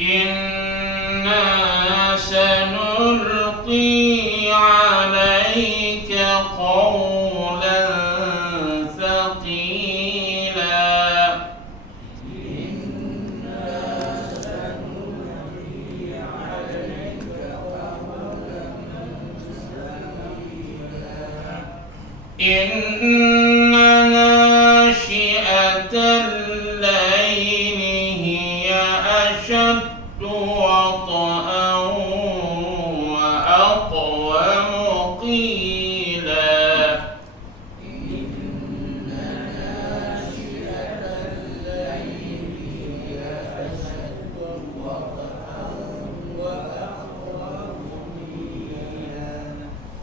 إنا سنلقي عليك قولا ثقيلا إن ناشئة الليل هي أشد وطئا وأقوم قيلا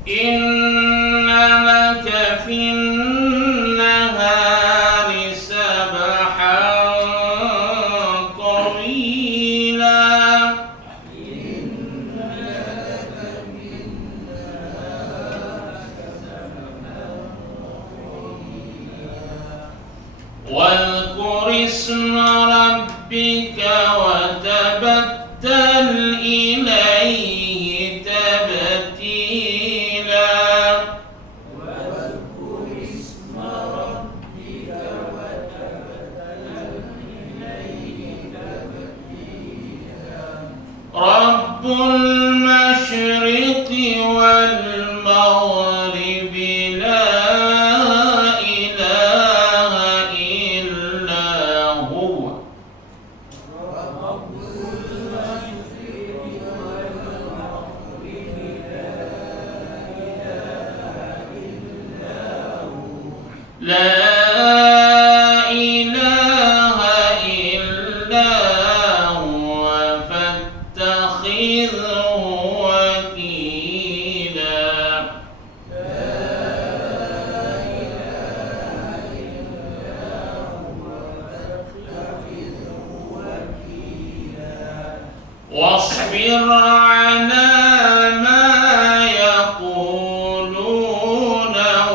إن لك في النهار سبحا طويلا واذكر اسم ربك وتبتل إليه تبتيلا رب المشرق والمغرب لا إله إلا هو لا إله إلا هو فاتخذه وكيلا واصبر على ما يقولون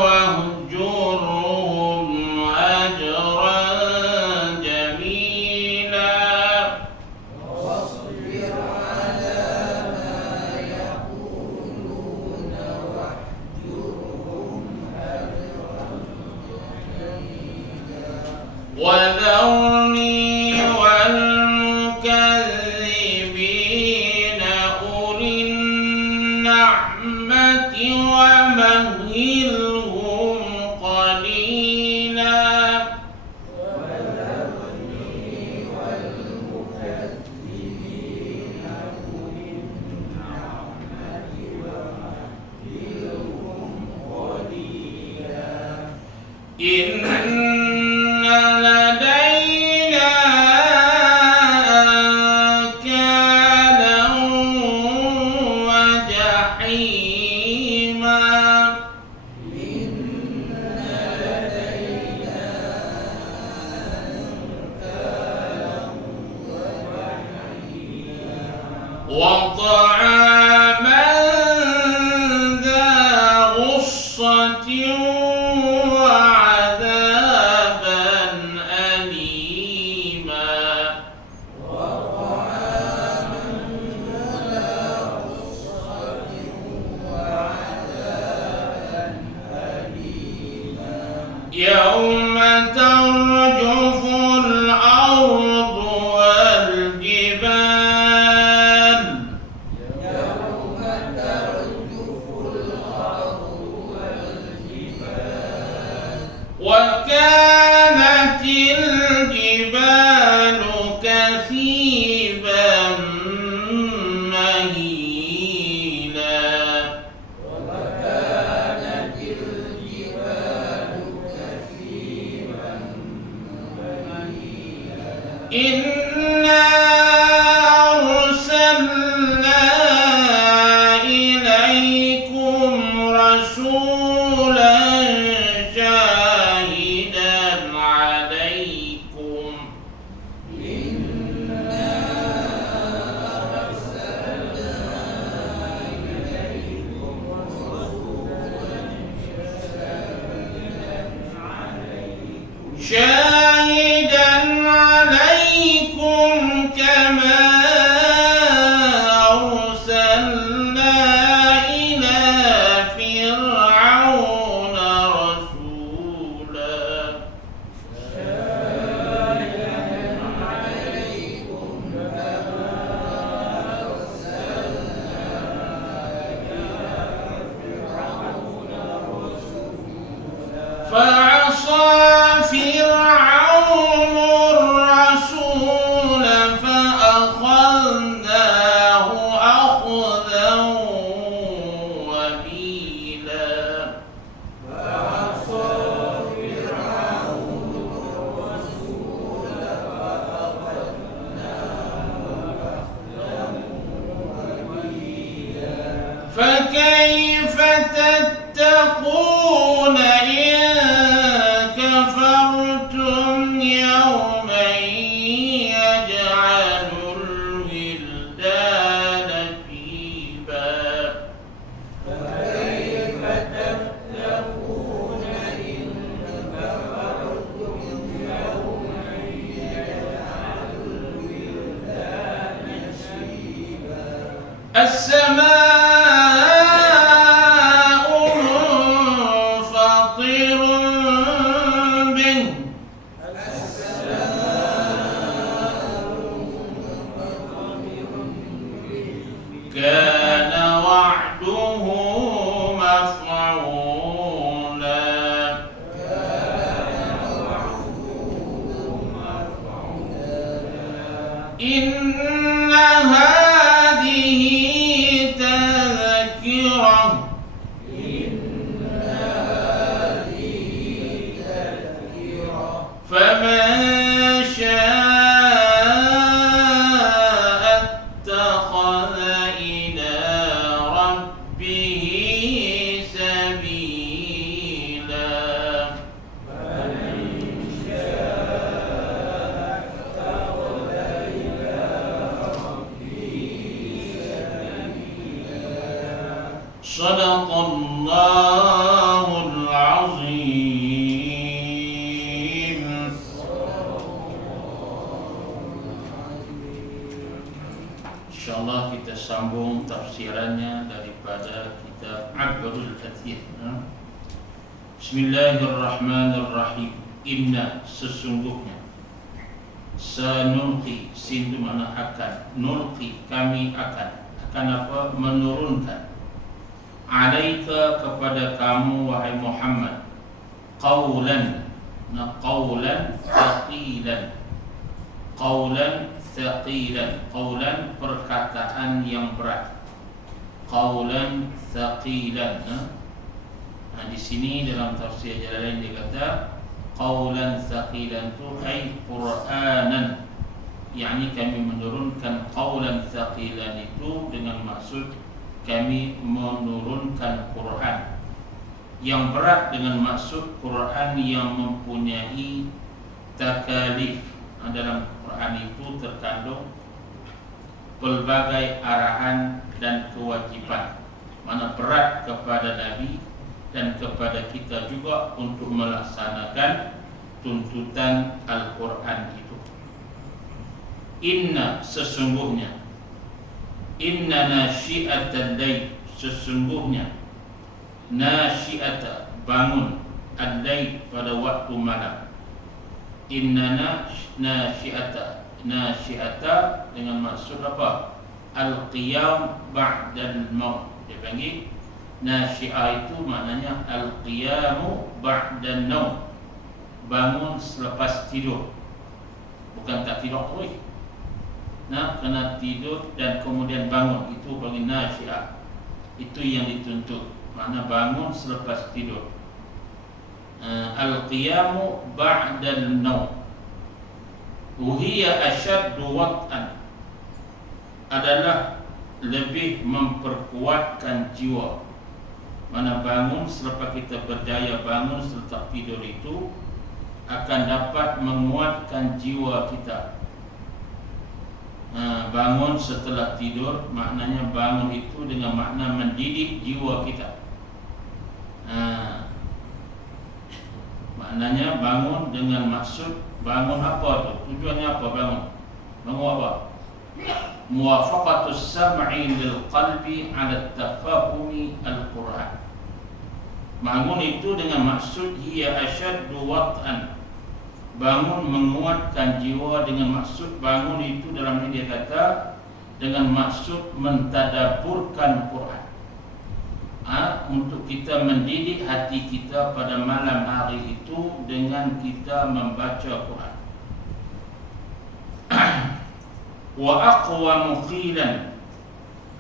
واهجرهم هجرا جميلا وذرني والمكذبين أولي النعمة ومهلهم قليلا إن لدينا أنكالا وجحيما وطعاما ذا غصة وعذابا أليما يوم ترجف الأرض والجبال وكانت الجبال كثيبا مهيلا إنا أرسلنا إليكم رسولا شاهدا عليكم شاهدا عليكم تتقون إن كفرتم يوما يجعل الولدان شيبا فكيف تتقون إن كفرتم يوما يجعل الولدان شيبا السماء منفطر به كان وعده مفعولا إن هذه تذكرة فمن شاء اتخذ إلى ربه سبيلا صدق الله العظيم. InsyaAllah kita sambung tafsirannya daripada kitab Abdul Kathir. Bismillahirrahmanirrahim. Inna sesungguhnya, sanulqi sin itu makna akan, nulqi kami akan apa? Menurunkan, alaika kepada kamu wahai Muhammad, qawlan, qawlan thaqilan, qawlan thaqilan, qawlan perkataan yang berat, qawlan thaqilan. Nah, di sini dalam tafsir Jalalain dia kata qawlan thaqilan tu ai Qur'anan, yakni kami menurunkan qawlan thaqilan itu dengan maksud kami menurunkan Quran yang berat, dengan maksud Quran yang mempunyai takalif. Dalam Quran itu terkandung pelbagai arahan dan kewajiban, mana berat kepada Nabi dan kepada kita juga untuk melaksanakan tuntutan Al-Quran itu. Inna sesungguhnya, inna nasyi'atal lail sesungguhnya, nasyi'ata bangun, al-lail pada waktu malam. Inna nasyi'ata, nasyi'ata dengan maksud apa? Al-qiyam ba'dal maut. Dia panggil nasyi'ah itu maknanya al-qiyamu ba'dan naum, bangun selepas tidur, bukan tak tidur terus. Nah, kena tidur dan kemudian bangun, itu panggil nasyi'ah. Itu yang dituntut, makna bangun selepas tidur. Al-qiyamu ba'dan naum. Uhiya asyaddu wat'an, adalah lebih memperkuatkan jiwa. Mana bangun selepas kita berdaya bangun selepas tidur itu akan dapat menguatkan jiwa kita. Bangun setelah tidur maknanya bangun itu dengan makna mendidik jiwa kita. Maknanya bangun dengan maksud bangun apa tu? Tujuannya apa bangun? Bangun apa? Muwafaqatus sam'i lil qalbi 'ala tafahumi al-Quran. Bangun itu dengan maksud hiya asyaddu wat'an, bangun menguatkan jiwa, dengan maksud bangun itu dalam ini dia kata dengan maksud mentadaburkan Quran. Untuk kita mendidik hati kita pada malam hari itu dengan kita membaca Quran. Wa aqwamu qilan,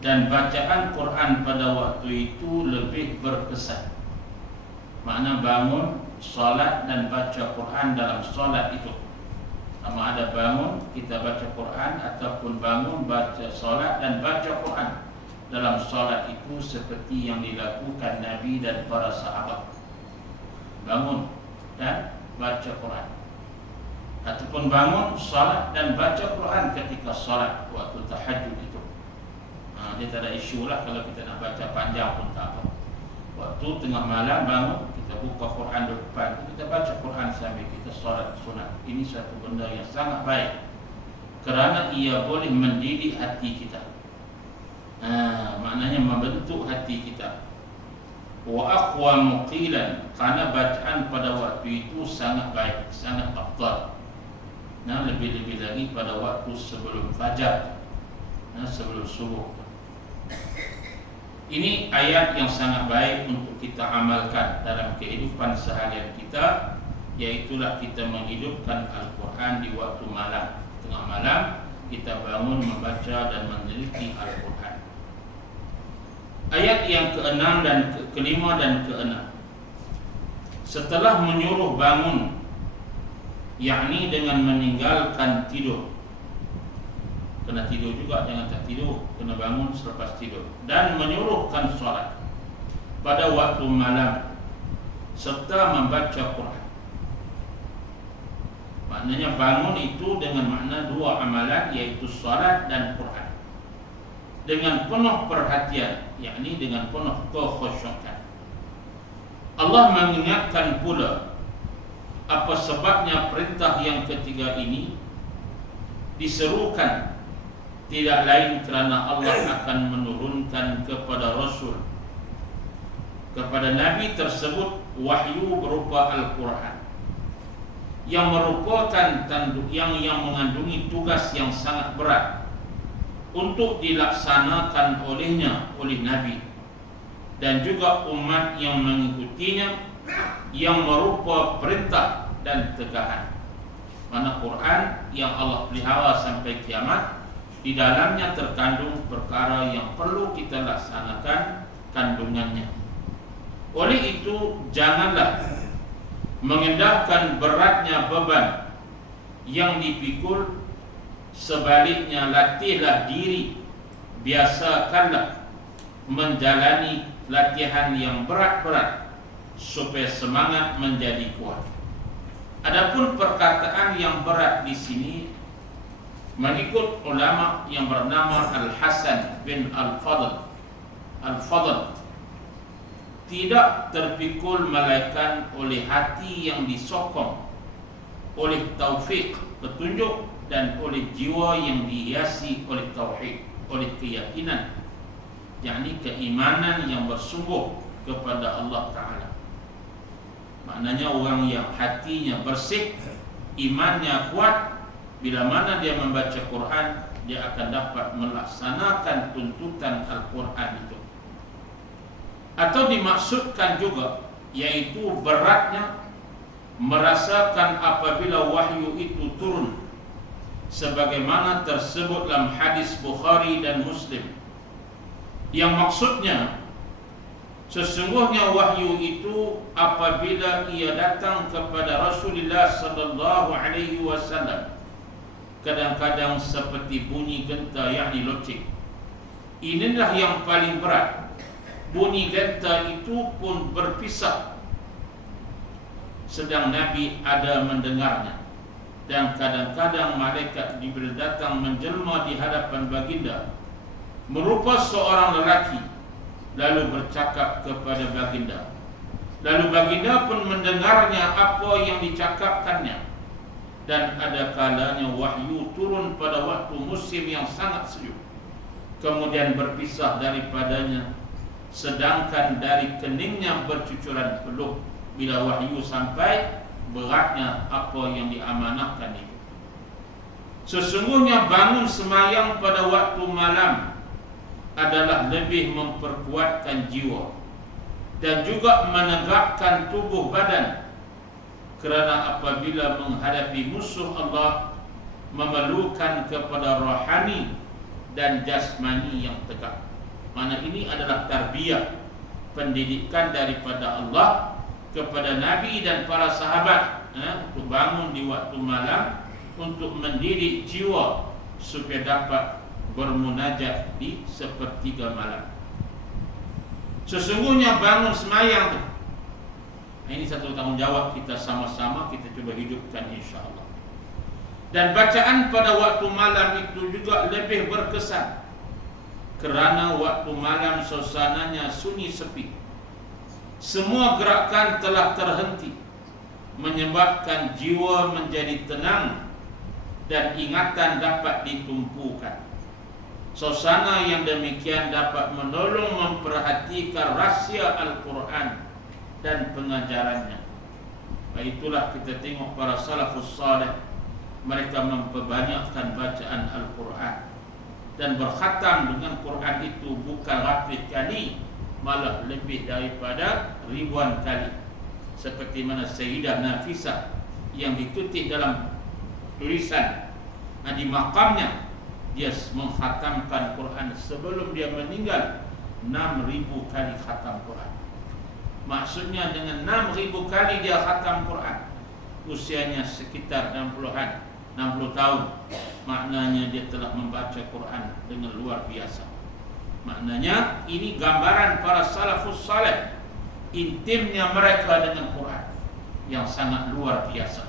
dan bacaan Quran pada waktu itu lebih berkesan. Makna bangun solat dan baca Quran dalam solat itu sama ada bangun kita baca Quran ataupun bangun baca solat dan baca Quran dalam solat itu seperti yang dilakukan Nabi dan para sahabat. Bangun dan baca Quran, ataupun bangun solat dan baca Quran ketika solat waktu tahajud itu. Dia tak ada isu lah kalau kita nak baca panjang pun tak apa. Waktu tengah malam bangun, kita buka Quran di depan, kita baca Quran sambil kita solat sunat. Ini satu benda yang sangat baik, kerana ia boleh mendidik hati kita. Maknanya membentuk hati kita. Wa aqwa muqilan, kerana bacaan pada waktu itu sangat baik, sangat afdal. Lebih-lebih lagi pada waktu sebelum fajar, sebelum subuh. Ini ayat yang sangat baik untuk kita amalkan dalam kehidupan seharian kita, iaitulah kita menghidupkan Al-Quran di waktu malam. Tengah malam kita bangun membaca dan meneliti Al-Quran. Ayat yang ke-6 dan ke-5 dan ke-6, setelah menyuruh bangun, yakni dengan meninggalkan tidur. Kena tidur juga, jangan tak tidur, kena bangun selepas tidur. Dan menyuruhkan solat pada waktu malam serta membaca Quran. Maknanya bangun itu dengan makna dua amalan, iaitu solat dan Quran, dengan penuh perhatian, yakni dengan penuh kekhusyukan. Allah mengingatkan pula apa sebabnya perintah yang ketiga ini diserukan. Tidak lain kerana Allah akan menurunkan kepada Rasul, kepada Nabi tersebut, wahyu berupa Al-Quran, yang merupakan yang mengandungi tugas yang sangat berat untuk dilaksanakan olehnya, oleh Nabi dan juga umat yang mengikutinya, yang merupa perintah dan tegahan. Mana Quran yang Allah pelihara sampai kiamat, di dalamnya terkandung perkara yang perlu kita laksanakan kandungannya. Oleh itu, janganlah mengendahkan beratnya beban yang dipikul. Sebaliknya, latihlah diri, biasakanlah menjalani latihan yang berat-berat supaya semangat menjadi kuat. Adapun perkataan yang berat di sini, mengikut ulama yang bernama Al-Hasan bin Al-Fadl, tidak terpikul melainkan oleh hati yang disokong oleh taufik, petunjuk, dan oleh jiwa yang dihiasi oleh tauhid, oleh keyakinan, yakni keimanan yang bersungguh kepada Allah Ta'ala. Maknanya orang yang hatinya bersih, imannya kuat, bila mana dia membaca Quran, dia akan dapat melaksanakan tuntutan Al-Quran itu. Atau dimaksudkan juga, yaitu beratnya merasakan apabila wahyu itu turun, sebagaimana tersebut dalam hadis Bukhari dan Muslim, yang maksudnya sesungguhnya wahyu itu apabila ia datang kepada Rasulullah sallallahu alaihi wasallam, kadang-kadang seperti bunyi genta, yakni loceng. Inilah yang paling berat. Bunyi genta itu pun berpisah, sedang Nabi ada mendengarnya. Dan kadang-kadang malaikat Jibril datang menjelma di hadapan baginda, merupa seorang lelaki, lalu bercakap kepada baginda. Lalu baginda pun mendengarnya apa yang dicakapkannya. Dan ada kalanya wahyu turun pada waktu musim yang sangat sejuk, kemudian berpisah daripadanya, sedangkan dari keningnya bercucuran peluh. Bila wahyu sampai, beratnya apa yang diamanahkan itu. Sesungguhnya bangun semayang pada waktu malam adalah lebih memperkuatkan jiwa dan juga menegakkan tubuh badan, kerana apabila menghadapi musuh Allah, memerlukan kepada rohani dan jasmani yang tegak. Mana ini adalah tarbiyah, pendidikan daripada Allah kepada Nabi dan para sahabat, untuk bangun di waktu malam, untuk mendidik jiwa supaya dapat bermunajat di sepertiga malam. Sesungguhnya bangun semayang tu, ini satu tanggungjawab kita sama-sama, kita cuba hidupkan insya-Allah. Dan bacaan pada waktu malam itu juga lebih berkesan, kerana waktu malam suasananya sunyi sepi. Semua gerakan telah terhenti, menyebabkan jiwa menjadi tenang dan ingatan dapat ditumpukan. Suasana yang demikian dapat menolong memperhatikan rahsia Al-Quran dan pengajarannya. Itulah kita tengok para salafus salih, mereka memperbanyakkan bacaan Al-Quran dan berkhatam dengan Quran itu bukan ratus kali, malah lebih daripada ribuan kali. Seperti mana Sayyidah Nafisah yang dikutip dalam tulisan di makamnya, dia mengkhatamkan Quran sebelum dia meninggal 6,000 kali khatam Quran. Maksudnya dengan 6,000 kali dia khatam Quran, usianya sekitar 60 tahun. Maknanya dia telah membaca Quran dengan luar biasa. Maknanya ini gambaran para salafus salih, intimnya mereka dengan Quran yang sangat luar biasa.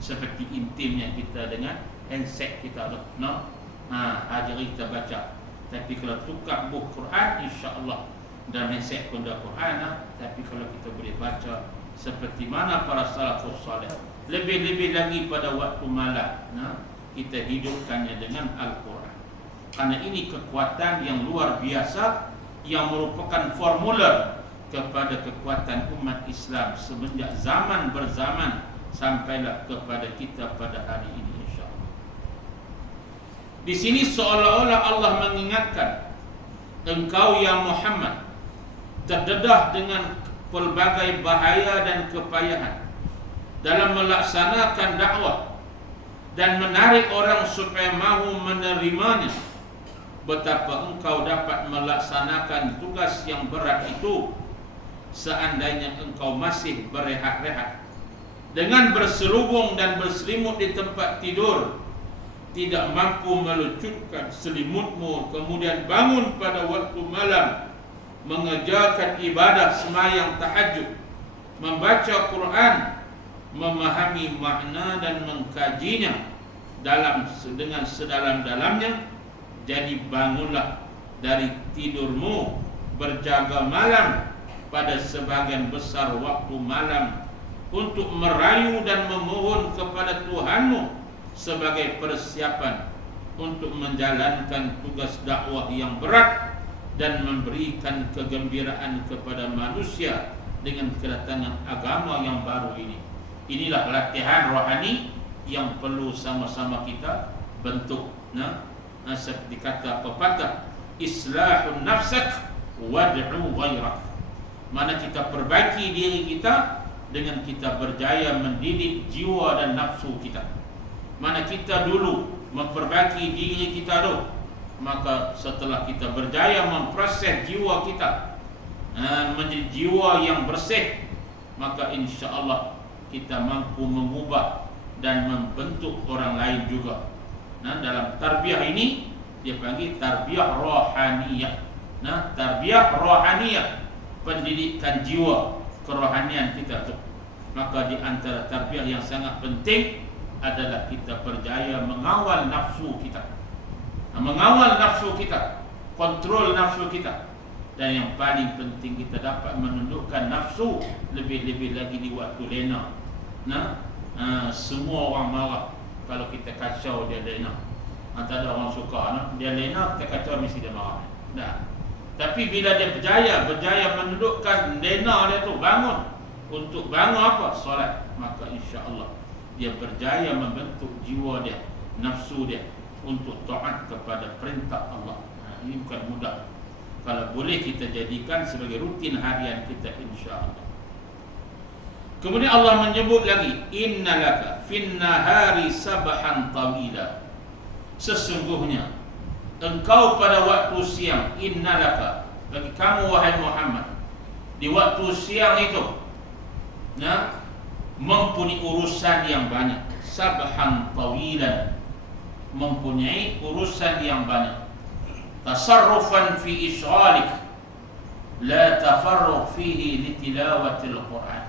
Seperti intimnya kita dengan handset kita tu, hari kita baca. Tapi kalau tukar buku Quran, insya-Allah dan handset pun dah Quran. Tapi kalau kita boleh baca seperti mana para salafus salih, lebih-lebih lagi pada waktu malam, kita hidupkannya dengan Al-Quran. Karena ini kekuatan yang luar biasa, yang merupakan formular kepada kekuatan umat Islam semenjak zaman berzaman sampailah kepada kita pada hari ini, insya-Allah. Di sini seolah-olah Allah mengingatkan, engkau ya Muhammad terdedah dengan pelbagai bahaya dan kepayahan dalam melaksanakan dakwah dan menarik orang supaya mahu menerimanya. Betapa engkau dapat melaksanakan tugas yang berat itu seandainya engkau masih berehat-rehat, dengan berselubung dan berselimut di tempat tidur, tidak mampu melucutkan selimutmu, kemudian bangun pada waktu malam, mengerjakan ibadah semayang tahajud, membaca Quran, memahami makna dan mengkajinya dengan sedalam-dalamnya. Jadi bangunlah dari tidurmu, berjaga malam pada sebagian besar waktu malam untuk merayu dan memohon kepada Tuhanmu sebagai persiapan untuk menjalankan tugas dakwah yang berat dan memberikan kegembiraan kepada manusia dengan kedatangan agama yang baru ini. Inilah latihan rohani yang perlu sama-sama kita bentuk. Seperti kata pepatah, islahun nafsak wad'u ghairak. Mana kita perbaiki diri kita dengan kita berjaya mendidik jiwa dan nafsu kita. Mana kita dulu memperbaiki diri kita dulu, maka setelah kita berjaya memproses jiwa kita menjadi jiwa yang bersih, maka insya-Allah kita mampu mengubah dan membentuk orang lain juga. Dalam tarbiyah ini dia panggil tarbiyah rohaniyah. Tarbiyah rohaniyah, pendidikan jiwa kerohanian kita tu. Maka di antara tarbiyah yang sangat penting adalah kita berjaya mengawal nafsu kita. Mengawal nafsu kita, kontrol nafsu kita. Dan yang paling penting kita dapat menundukkan nafsu, lebih-lebih lagi di waktu lena. Semua orang marah kalau kita kacau dia lena. Tak ada orang suka, dia lena, kita kacau mesti dia marah. Tapi bila dia berjaya menundukkan lena dia tu, bangun. Untuk bangun apa? Solat. Maka insya-Allah dia berjaya membentuk jiwa dia, nafsu dia untuk taat kepada perintah Allah. Ini bukan mudah. Kalau boleh kita jadikan sebagai rutin harian kita, insya-Allah. Kemudian Allah menyebut lagi, innalaka fin nahari sabhan tawila. Sesungguhnya engkau pada waktu siang, innalaka, bagi kamu wahai Muhammad, di waktu siang itu mempunyai urusan yang banyak. Sabhan tawilan, mempunyai urusan yang banyak. tasarrufan fi ishghalik la tafarruq fihi li tilawatil Quran.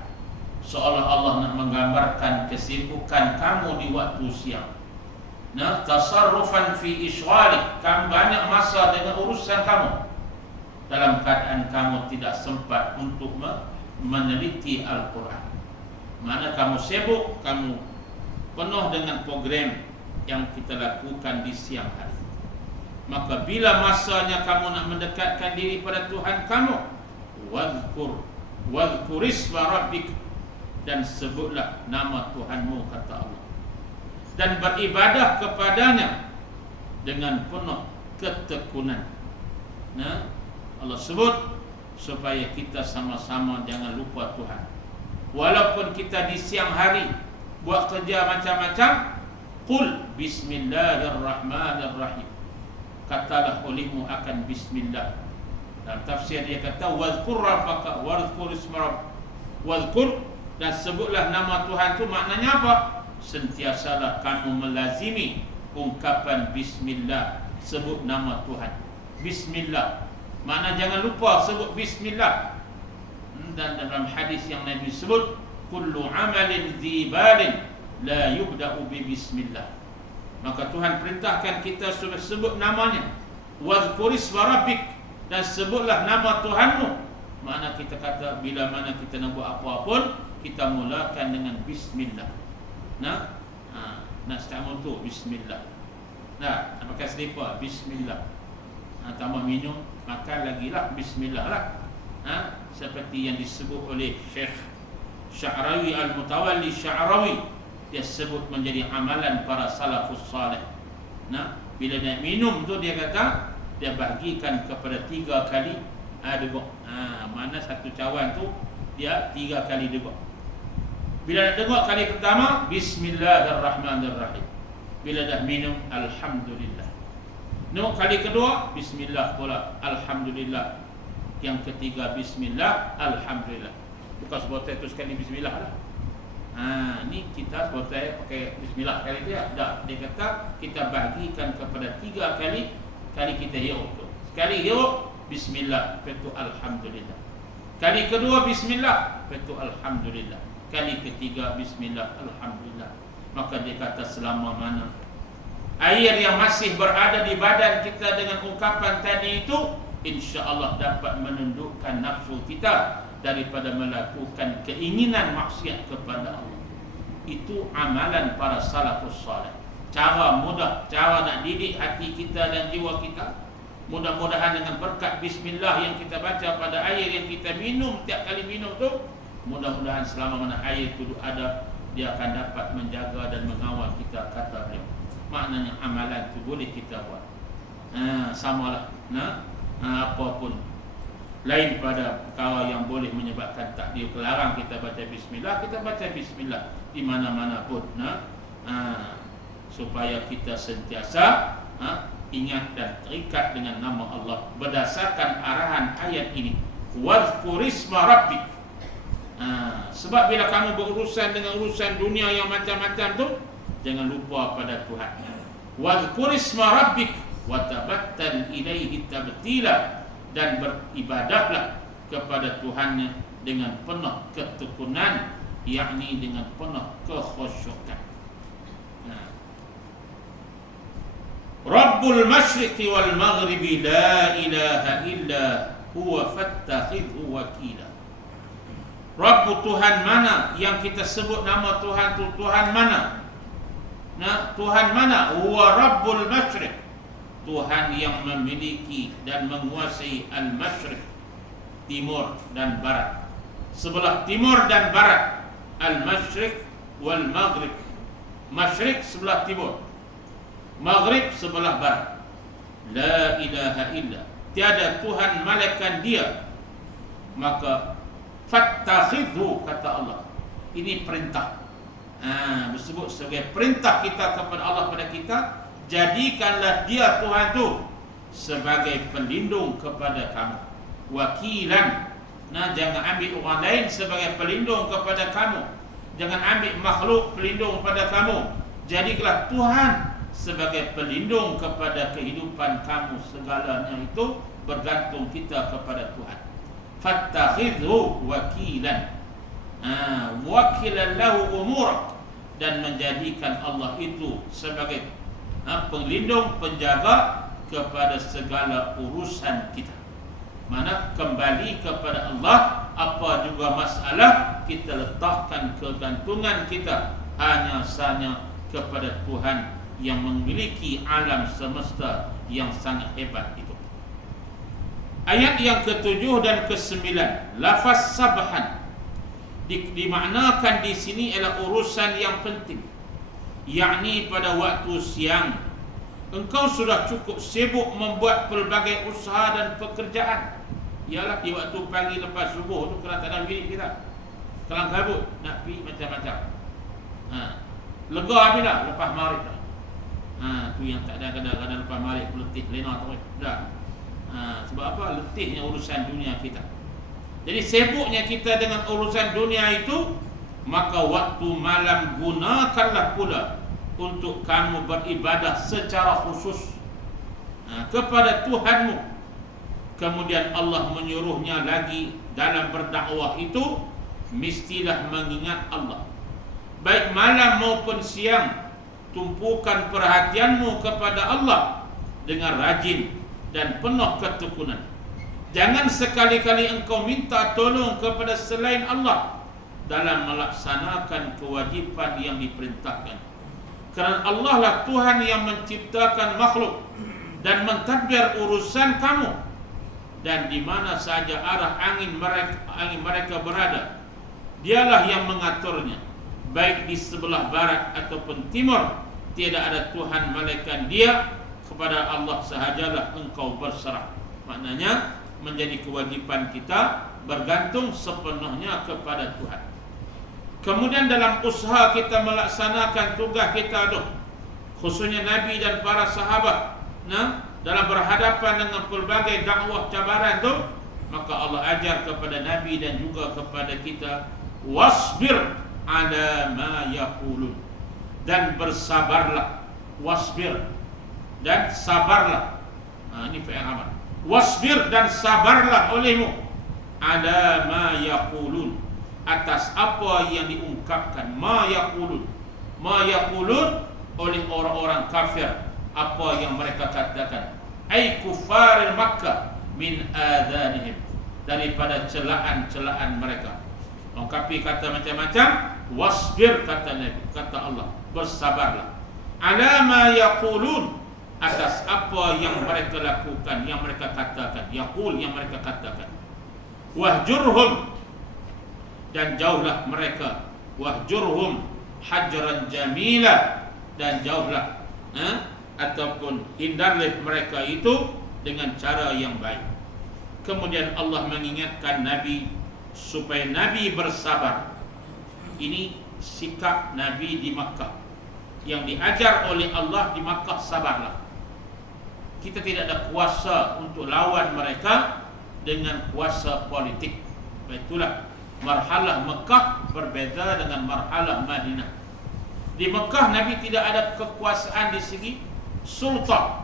Seolah Allah nak menggambarkan kesibukan kamu di waktu siang. Nah, tasarrufan fi ishghalik, kamu banyak masa dengan urusan kamu, dalam keadaan kamu tidak sempat untuk meneliti Al-Quran. Mana kamu sibuk, kamu penuh dengan program yang kita lakukan di siang hari. Maka bila masanya kamu nak mendekatkan diri pada Tuhan kamu, wadhkur isma rabbik, dan sebutlah nama Tuhanmu, kata Allah, dan beribadah kepadanya dengan penuh ketekunan. Nah, Allah sebut supaya kita sama-sama jangan lupa Tuhan. Walaupun kita di siang hari buat kerja macam-macam, qul bismillahirrahmanirrahim, katalah olehmu akan bismillah. Dalam tafsir dia kata wadhkur rabbaka wadhkur isma rabbik, wadhkur, dan sebutlah nama Tuhan tu. Maknanya apa? Sentiasalah kamu melazimi ungkapan bismillah, sebut nama Tuhan. Bismillah, makna jangan lupa sebut bismillah. Dan dalam hadis yang Nabi sebut, kullu amalin dzibalin la yubda'u bi bismillah. Maka Tuhan perintahkan kita supaya sebut namanya. Wadhkur isma rabbik, dan sebutlah nama Tuhanmu. Makna kita kata bila mana kita nak buat apa-apa, kita mulakan dengan bismillah. Nah, nak start motor, bismillah. Nah, nak pakai selipar, bismillah. Tambah minum, makan lagi lah, bismillah lah. Seperti yang disebut oleh Syekh Sya'rawi Al-Mutawalli Sya'rawi, dia sebut menjadi amalan para salafus salih. Nah, bila nak minum tu dia kata dia bagikan kepada 3 kali degok. Mana satu cawan tu dia 3 kali degok. Bila nak degok kali pertama, bismillahirrahmanirrahim. Bila dah minum, alhamdulillah. Degok kali kedua, bismillah pula, alhamdulillah. Yang ketiga, bismillah, alhamdulillah. Bukan sebutan tu sekali bismillah lah. Ni kita sebutan pakai bismillah kali dia. Tak, dia kata kita bagikan kepada 3 kali. Kali kita hirup tu, sekali hirup bismillah, lepas tu alhamdulillah. Kali kedua bismillah, lepas tu alhamdulillah. Kali ketiga bismillah, alhamdulillah. Maka dia kata selama mana air yang masih berada di badan kita dengan ungkapan tadi itu, insya-Allah dapat menundukkan nafsu kita daripada melakukan keinginan maksiat kepada Allah. Itu amalan para salafus salih. Cara mudah, cara nak didik hati kita dan jiwa kita. Mudah-mudahan dengan berkat bismillah yang kita baca pada air yang kita minum, tiap kali minum tu, mudah-mudahan selama mana air itu ada, dia akan dapat menjaga dan mengawal kita, kata beliau. Maknanya amalan itu boleh kita buat. Samalah. Apapun lain pada perkara yang boleh menyebabkan takdir kelarang kita baca bismillah, kita baca bismillah di mana-mana pun. Supaya kita sentiasa ingat dan terikat dengan nama Allah berdasarkan arahan ayat ini. Wadhkur isma rabbik. Sebab bila kamu berurusan dengan urusan dunia yang macam-macam tu, jangan lupa pada Tuhan. Wadhkur isma rabbik wa tabattal ilaihi tabtila, dan beribadahlah kepada Tuhannya dengan penuh ketekunan, yakni dengan penuh kekhusyukan. Rabbul masyriqi wal maghribi la ilaha illa huwa fattakhidhu wakila. Rabb, Tuhan mana yang kita sebut nama Tuhan tu, Tuhan mana? Tuhan mana? Huwa Rabbul masyriq, Tuhan yang memiliki dan menguasai al-masyriq, timur dan barat. Sebelah timur dan barat, al-masyriq wal maghrib. Masyriq sebelah timur, maghrib sebelah barat. La ilaha illa, tiada Tuhan malaikat dia, maka fattakhidhu, kata Allah. Ini perintah. Disebut sebagai perintah kita kepada Allah pada kita. Jadikanlah dia Tuhan tu sebagai pelindung kepada kamu. Wakilan. Jangan ambil orang lain sebagai pelindung kepada kamu. Jangan ambil makhluk pelindung kepada kamu. Jadikanlah Tuhan sebagai pelindung kepada kehidupan kamu, segalanya itu bergantung kita kepada Tuhan. Fattakhidhu wakilan, wakilan lahu umurak, dan menjadikan Allah itu sebagai pelindung, penjaga kepada segala urusan kita. Mana kembali kepada Allah, apa juga masalah, kita letakkan kegantungan kita hanya sahaja kepada Tuhan yang memiliki alam semesta yang sangat hebat itu. Ayat yang ke-7 dan ke-9, lafaz sabhan dimaknakan di sini adalah urusan yang penting, yakni pada waktu siang engkau sudah cukup sibuk membuat pelbagai usaha dan pekerjaan. Ialah di waktu pagi lepas subuh tu kena tak ada bilik kita, kelang kabut nak pergi macam-macam. Lega habis dah lepas maghrib dah. Tu yang tak ada kadang-kadang lepas maghrib letih lena tu dah. Sebab apa? Letihnya urusan dunia kita. Jadi sibuknya kita dengan urusan dunia itu, maka waktu malam gunakanlah pula untuk kamu beribadah secara khusus kepada Tuhanmu. Kemudian Allah menyuruhnya lagi dalam berdakwah itu, mestilah mengingat Allah. Baik malam maupun siang, tumpukan perhatianmu kepada Allah dengan rajin dan penuh ketekunan. Jangan sekali-kali engkau minta tolong kepada selain Allah dalam melaksanakan kewajipan yang diperintahkan. Kerana Allah lah Tuhan yang menciptakan makhluk dan mentadbir urusan kamu, dan di mana saja arah angin mereka berada, dialah yang mengaturnya. Baik di sebelah barat ataupun timur, tiada ada Tuhan melainkan Dia. Kepada Allah sahajalah engkau berserah. Maknanya menjadi kewajipan kita bergantung sepenuhnya kepada Tuhan. Kemudian dalam usaha kita melaksanakan tugas kita tu, khususnya Nabi dan para sahabat, dalam berhadapan dengan pelbagai dakwah cabaran tu, maka Allah ajar kepada Nabi dan juga kepada kita, wasbir ala ma yaqulun, dan bersabarlah. Wasbir dan sabarlah. Ini fi'il amal. Wasbir dan sabarlah olehmu ala ma yaqulun, atas apa yang diungkapkan. Ma yaqulun oleh orang-orang kafir, apa yang mereka katakan. Ai kufaril Makkah min adhanihim, daripada celaan-celaan mereka. Lengkapi kata macam-macam. Wasbir kata Nabi, kata Allah, bersabarlah. Ala ma yaqulun, atas apa yang mereka lakukan, yang mereka katakan. Yaqul, yang mereka katakan. Wahjurhum, dan jauhlah mereka. Wahjurhum hajran jamila, dan jauhlah ataupun hindarlah mereka itu dengan cara yang baik. Kemudian Allah mengingatkan Nabi supaya Nabi bersabar. Ini sikap Nabi di Makkah, yang diajar oleh Allah di Makkah, sabarlah. Kita tidak ada kuasa untuk lawan mereka dengan kuasa politik. Itulah marhalah Mekah berbeza dengan marhalah Madinah. Di Mekah Nabi tidak ada kekuasaan di segi sultan,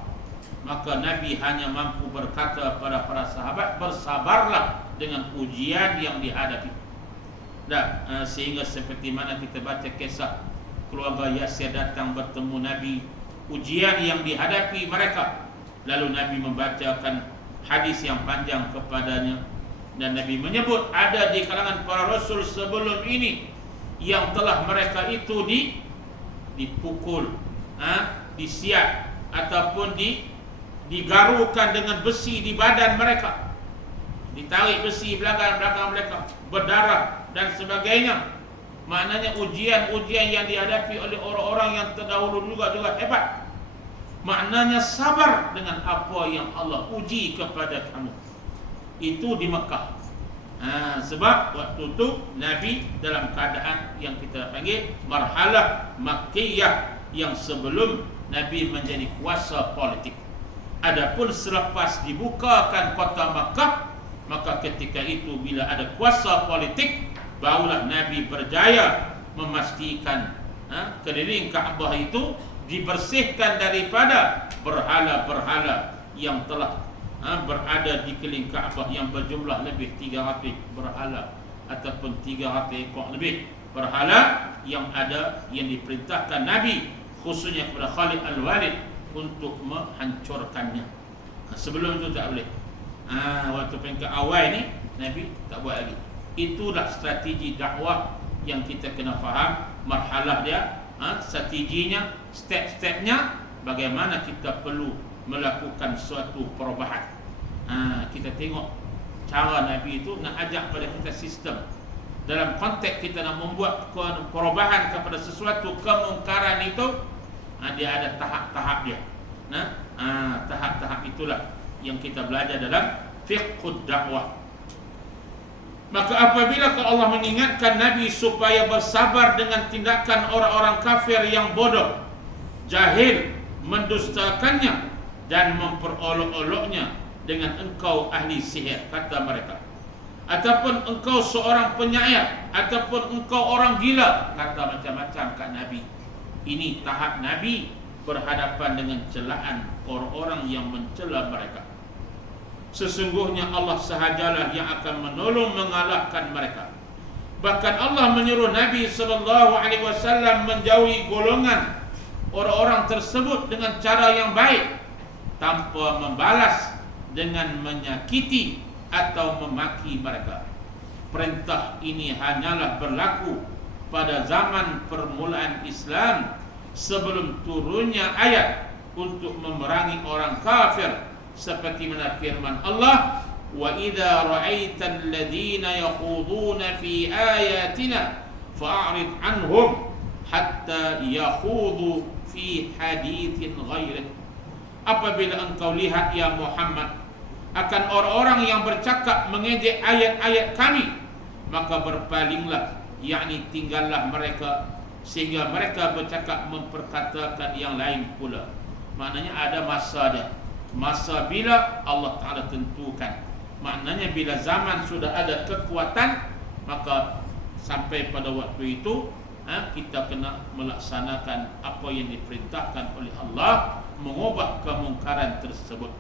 maka Nabi hanya mampu berkata kepada para sahabat, bersabarlah dengan ujian yang dihadapi. Sehingga seperti mana kita baca kisah keluarga Yasir datang bertemu Nabi, ujian yang dihadapi mereka, lalu Nabi membacakan hadis yang panjang kepadanya, dan Nabi menyebut ada di kalangan para rasul sebelum ini yang telah mereka itu dipukul, disiat ataupun digarukan dengan besi di badan mereka, ditarik besi belakang mereka, berdarah dan sebagainya. Maknanya ujian-ujian yang dihadapi oleh orang-orang yang terdahulu juga hebat. Maknanya sabar dengan apa yang Allah uji kepada kamu. Itu di Mekah. Sebab waktu itu Nabi dalam keadaan yang kita panggil marhalah Makkiyah, yang sebelum Nabi menjadi kuasa politik. Adapun selepas dibukakan kota Makkah, maka ketika itu bila ada kuasa politik, barulah Nabi berjaya memastikan keliling Kaabah itu dibersihkan daripada berhala-berhala yang telah berada di keliling Kaabah yang berjumlah lebih 300 berhala ataupun 300 ekor lebih berhala yang ada, yang diperintahkan Nabi khususnya kepada Khalid Al-Walid untuk menghancurkannya. Sebelum itu tak boleh. Waktu peringkat awal ni Nabi tak buat lagi. Itulah strategi dakwah yang kita kena faham marhalah dia, strateginya, step-stepnya, bagaimana kita perlu melakukan suatu perubahan. Kita tengok cara Nabi itu nak ajak pada kita sistem. Dalam konteks kita nak membuat perubahan kepada sesuatu kemungkaran itu, dia ada tahap-tahap dia. Tahap-tahap itulah yang kita belajar dalam fiqhud dakwah. Maka apabila Allah mengingatkan Nabi supaya bersabar dengan tindakan orang-orang kafir yang bodoh, jahil, mendustakannya dan memperolok-oloknya dengan engkau ahli sihir, kata mereka, ataupun engkau seorang penyair, ataupun engkau orang gila, kata macam-macam kat Nabi. Ini tahap Nabi berhadapan dengan celaan orang-orang yang mencela mereka. Sesungguhnya Allah sahajalah yang akan menolong mengalahkan mereka. Bahkan Allah menyuruh Nabi SAW menjauhi golongan orang-orang tersebut dengan cara yang baik, tanpa membalas dengan menyakiti atau memaki mereka. Perintah ini hanyalah berlaku pada zaman permulaan Islam sebelum turunnya ayat untuk memerangi orang kafir, seperti mana firman Allah, wa idza ra'aital ladzina yakhuduna fi ayatina fa'rid anhum hatta yakhudu fi haditsin ghairih. Apabila engkau lihat ya Muhammad akan orang-orang yang bercakap mengejek ayat-ayat kami, maka berpalinglah, yakni tinggallah mereka sehingga mereka bercakap memperkatakan yang lain pula. Maknanya ada masa dia. Masa bila Allah Ta'ala tentukan. Maknanya bila zaman sudah ada kekuatan, maka sampai pada waktu itu kita kena melaksanakan apa yang diperintahkan oleh Allah, mengubah kemungkaran tersebut.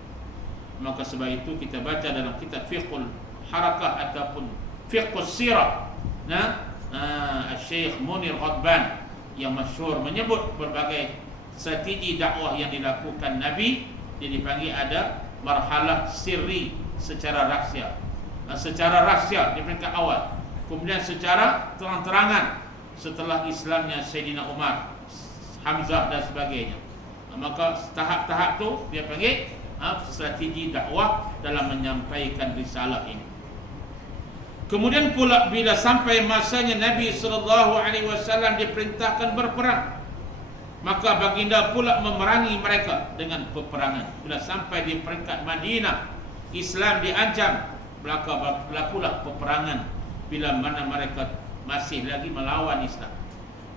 Maka sebab itu kita baca dalam kitab Fiqhul Harakah ataupun Fiqhus Sirah, Syekh Munir Ghadban yang masyhur menyebut berbagai strategi dakwah yang dilakukan Nabi. Dia dipanggil ada marhalah sirri, secara rahsia. Secara rahsia di peringkat awal, kemudian secara terang-terangan setelah Islamnya Sayyidina Umar, Hamzah dan sebagainya. Maka tahap-tahap tu dia panggil strategi dakwah dalam menyampaikan risalah ini. Kemudian pula bila sampai masanya Nabi SAW diperintahkan berperang, maka baginda pula memerangi mereka dengan peperangan. Bila sampai di peringkat Madinah, Islam diancam, berlakulah peperangan bila mana mereka masih lagi melawan Islam.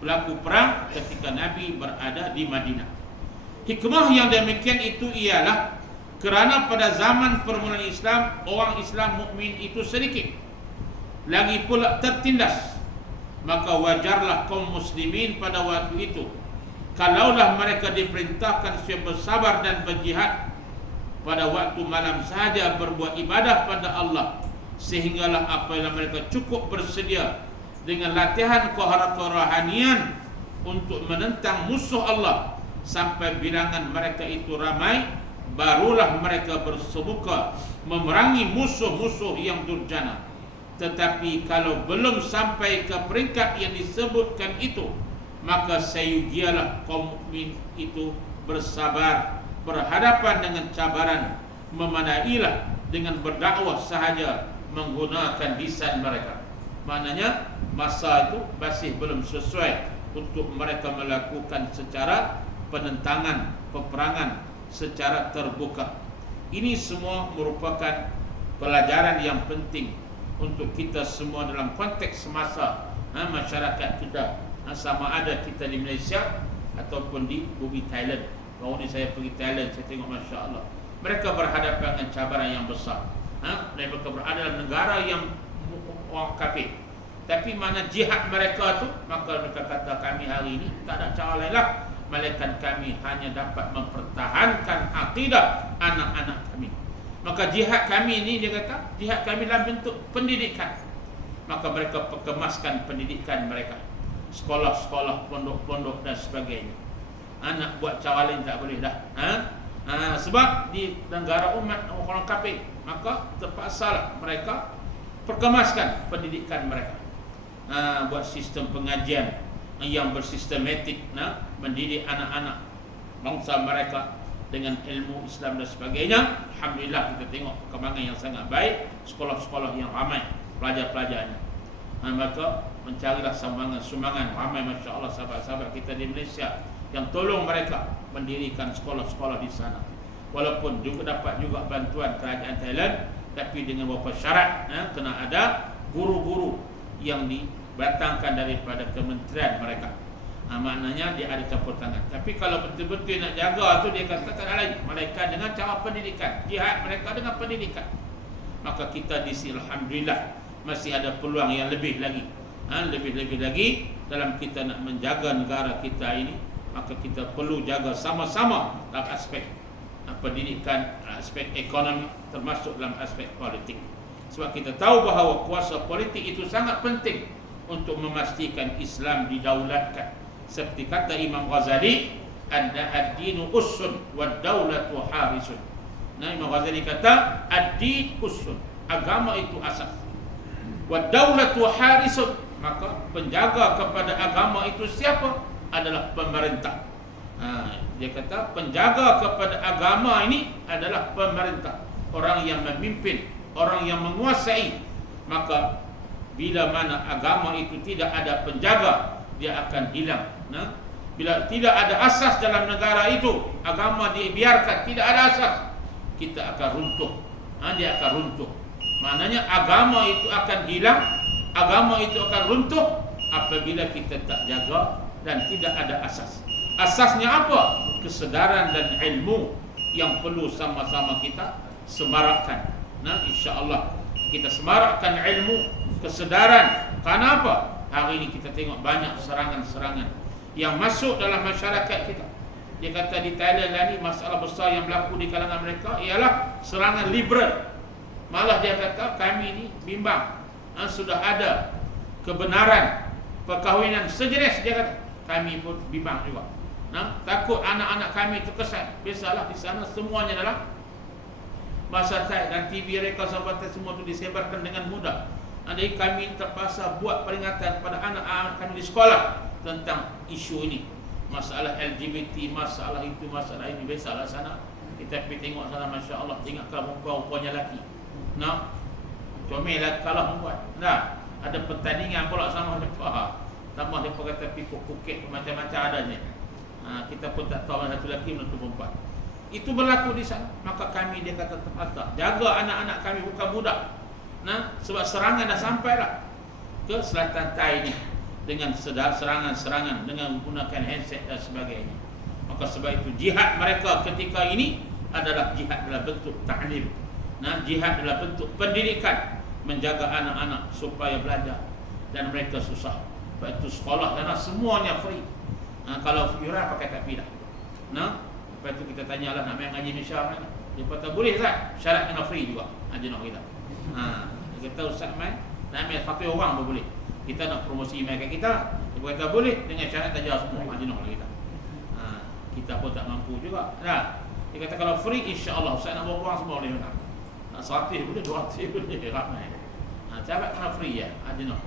Berlaku perang ketika Nabi berada di Madinah. Hikmah yang demikian itu ialah kerana pada zaman permulaan Islam, orang Islam mukmin itu sedikit, lagi pula tertindas. Maka wajarlah kaum muslimin pada waktu itu, kalaulah mereka diperintahkan supaya bersabar dan berjihad, pada waktu malam sahaja berbuat ibadah pada Allah, sehinggalah apabila mereka cukup bersedia dengan latihan kerohanian untuk menentang musuh Allah sampai bilangan mereka itu ramai, barulah mereka bersemuka memerangi musuh-musuh yang durjana. Tetapi kalau belum sampai ke peringkat yang disebutkan itu, maka sayugialah kaum mukmin itu bersabar berhadapan dengan cabaran, memadailah dengan berdakwah sahaja menggunakan lisan mereka. Maknanya masa itu masih belum sesuai untuk mereka melakukan secara penentangan, peperangan secara terbuka. Ini semua merupakan pelajaran yang penting untuk kita semua dalam konteks semasa masyarakat kita, sama ada kita di Malaysia ataupun di bumi Thailand. Baru ni saya pergi Thailand, saya tengok Masya Allah, mereka berhadapan dengan cabaran yang besar. Mereka berada dalam negara yang orang kafir, tapi mana jihad mereka tu, maka mereka kata kami hari ini tak ada cara lain lah malaikat kami hanya dapat mempertahankan akidah anak-anak kami. Maka jihad kami ini, dia kata, jihad kami dalam bentuk pendidikan. Maka mereka perkemaskan pendidikan mereka, sekolah-sekolah, pondok-pondok dan sebagainya. Nak buat cara lain tak boleh dah. Sebab di negara umat orang kafir, maka terpaksalah mereka perkemaskan pendidikan mereka. Buat sistem pengajian yang bersistematik, mendidik anak-anak bangsa mereka dengan ilmu Islam dan sebagainya. Alhamdulillah kita tengok perkembangan yang sangat baik, sekolah-sekolah yang ramai pelajar-pelajarnya. Maka mencarilah sumbangan ramai, Masya Allah, sahabat-sahabat kita di Malaysia yang tolong mereka mendirikan sekolah-sekolah di sana. Walaupun juga dapat juga bantuan kerajaan Thailand, tapi dengan beberapa syarat, kena ada guru-guru yang dibatangkan daripada kementerian mereka. Maknanya dia ada campur tangan. Tapi kalau betul-betul nak jaga tu, dia katakan lain, mereka dengan cara pendidikan, jihad mereka dengan pendidikan. Maka kita di sini alhamdulillah masih ada peluang yang lebih lagi, lebih-lebih lagi dalam kita nak menjaga negara kita ini. Maka kita perlu jaga sama-sama dalam aspek pendidikan, aspek ekonomi, termasuk dalam aspek politik. Sebab kita tahu bahawa kuasa politik itu sangat penting untuk memastikan Islam didaulatkan. Seperti kata Imam Ghazali, ad-dinu ussun wad-daulatu harisun. Imam Ghazali kata ad-din ussun, agama itu asas. Wad-daulatu harisun, maka penjaga kepada agama itu siapa? Adalah pemerintah. Dia kata penjaga kepada agama ini adalah pemerintah, orang yang memimpin, orang yang menguasai. Maka bila mana agama itu tidak ada penjaga, dia akan hilang. Bila tidak ada asas dalam negara itu, agama dibiarkan, tidak ada asas, kita akan runtuh. Dia akan runtuh. Maknanya agama itu akan hilang, agama itu akan runtuh apabila kita tak jaga dan tidak ada asas. Asasnya apa? Kesedaran dan ilmu yang perlu sama-sama kita semarakkan. InsyaAllah kita semarakkan ilmu, kesedaran. Kenapa? Hari ini kita tengok banyak serangan-serangan yang masuk dalam masyarakat kita. Dia kata di Thailand ni masalah besar yang berlaku di kalangan mereka ialah serangan liberal. Malah dia kata kami ni bimbang, sudah ada kebenaran perkahwinan sejenis, dia kata kami pun bimbang juga. Takut anak-anak kami terkesan. Biasalah di sana semuanya dalam bahasa Thai dan TV mereka sahabat semua itu disebarkan dengan mudah. Jadi kami terpaksa buat peringatan kepada anak-anak kami di sekolah tentang isu ini, masalah LGBT, masalah itu, masalah ini. Biasalah sana kita pergi tengok sana, Masya Allah, tengok rupa-rupanya lelaki. Comel lah kalah membuat. Ada pertandingan pula sama mereka. Tambah mereka kata pikuk kukit macam-macam adanya. Kita pun tak tahu mana satu lelaki mana satu perempuan. Itu berlaku di sana. Maka kami, dia kata, terpaksa jaga anak-anak kami, bukan budak. Sebab serangan dah sampai lah ke selatan Thai ni dengan serangan-serangan dengan menggunakan handset dan sebagainya. Maka sebab itu jihad mereka ketika ini adalah jihad dalam bentuk ta'lim. Jihad dalam bentuk pendidikan, menjaga anak-anak supaya belajar dan mereka susah. Sebab itu sekolah sana semuanya free. Kalau yuran pakai tak pilih. Lepas itu kita tanyalah nak main ngaji Malaysia mana? Dia kata boleh Ustaz, syarat kena free juga. Haji nak kita. Dia kata Ustaz main, nak ambil satu orang pun boleh. Kita nak promosi main kat kita. Dia kata boleh dengan syarat ajar semua. Haji nak kita. Kita pun tak mampu juga. Dia kata kalau free insya-Allah Ustaz nak bawa orang semua boleh nak. 100 boleh, 200 boleh, ramai. Sahabat kena free ya, Haji nak.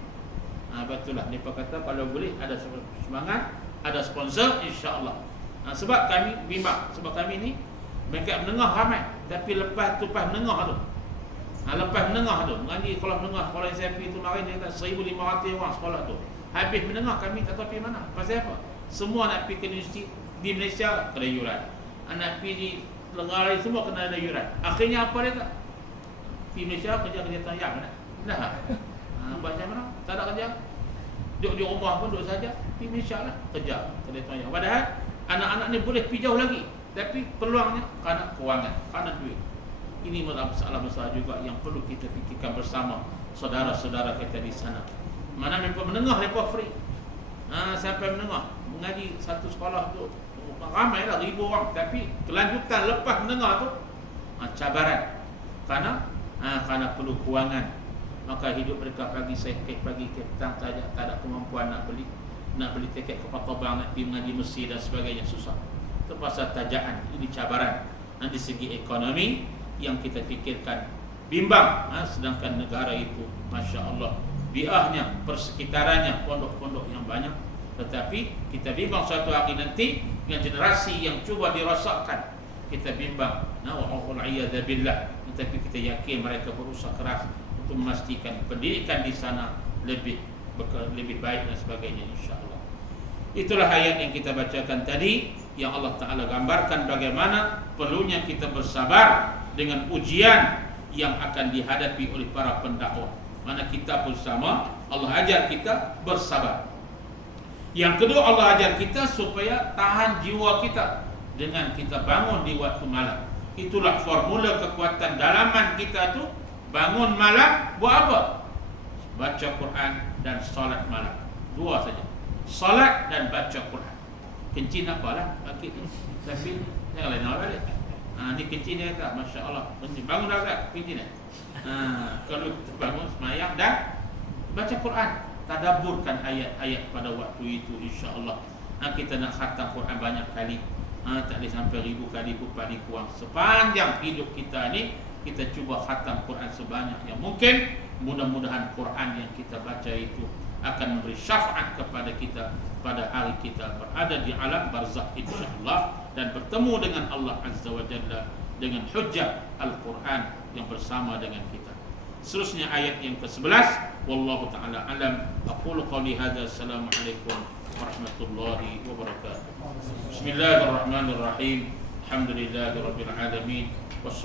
Betul lah. Dia kata kalau boleh ada sumbangan, ada sponsor insya-Allah. Sebab kami bimbang, sebab kami ni mereka menengah ramai, tapi lepas tu pas menengah tu. Lepas menengah tu, mengaji sekolah menengah, sekolah SMP tu kemarin dia kata 1,500 orang sekolah tu. Habis menengah kami tak tahu pergi mana. Pasal apa? Semua nak pergi ke universiti di Malaysia kena yuran. Nak pergi di negara semua kena ada yuran. Akhirnya apa dia tak? Pergi Malaysia kerja-kerja tayang kan? Buat macam mana? Tak ada kerja. Duduk di rumah pun duduk saja. Pergi Malaysia lah kerja tayang. Padahal anak-anak ni boleh pergi jauh lagi, tapi peluangnya kerana kewangan, kerana duit. Ini masalah besar juga yang perlu kita fikirkan bersama saudara-saudara kita di sana. Mana mereka menengah, mereka free. Sampai menengah mengaji satu sekolah tu ramailah ribu orang, tapi kelanjutan lepas mendengar tu cabaran. Kerana perlu kewangan. Maka hidup mereka pagi sekek, pagi ke petang, tak ada kemampuan nak beli tiket ke Patobang, nak pergi mengaji Mesir dan sebagainya, susah. Terpaksa tajaan, ini cabaran. Di segi ekonomi yang kita fikirkan bimbang, sedangkan negara itu Masya Allah biahnya, persekitarannya pondok-pondok yang banyak, tetapi kita bimbang suatu hari nanti dengan generasi yang cuba dirosakkan, kita bimbang. Wa'alaiyazabillah. Tetapi kita yakin mereka berusaha keras untuk memastikan pendidikan di sana lebih baik dan sebagainya, insya-Allah. Itulah ayat yang kita bacakan tadi, yang Allah Ta'ala gambarkan bagaimana perlunya kita bersabar dengan ujian yang akan dihadapi oleh para pendakwah. Mana kita pun sama, Allah ajar kita bersabar. Yang kedua, Allah ajar kita supaya tahan jiwa kita dengan kita bangun di waktu malam. Itulah formula kekuatan dalaman kita tu. Bangun malam, buat apa? Baca Quran dan solat malam. Dua saja, solat dan baca Quran. Kencing apalah bagi tu, tapi jangan lain balik. Ni kencing dia tak, Masya Allah. Bangun dah tak kencing dia. Kalau bangun semayang dan baca Quran, tadabburkan ayat-ayat pada waktu itu, insya-Allah. Kita nak khatam Quran banyak kali. Tak boleh sampai 1000 kali pun paling kurang. Sepanjang hidup kita ni, kita cuba khatam Quran sebanyak yang mungkin. Mudah-mudahan Quran yang kita baca itu akan memberi syafaat kepada kita pada hari kita berada di alam barzakh, insya-Allah, dan bertemu dengan Allah Azza wa Jalla dengan hujjah Al-Quran yang bersama dengan kita. Seterusnya ayat yang ke-11, wallahu taala alam. Aqulu qawli hadza, assalamualaikum warahmatullahi wabarakatuh. Bismillahirrahmanirrahim. Alhamdulillahirabbil alamin.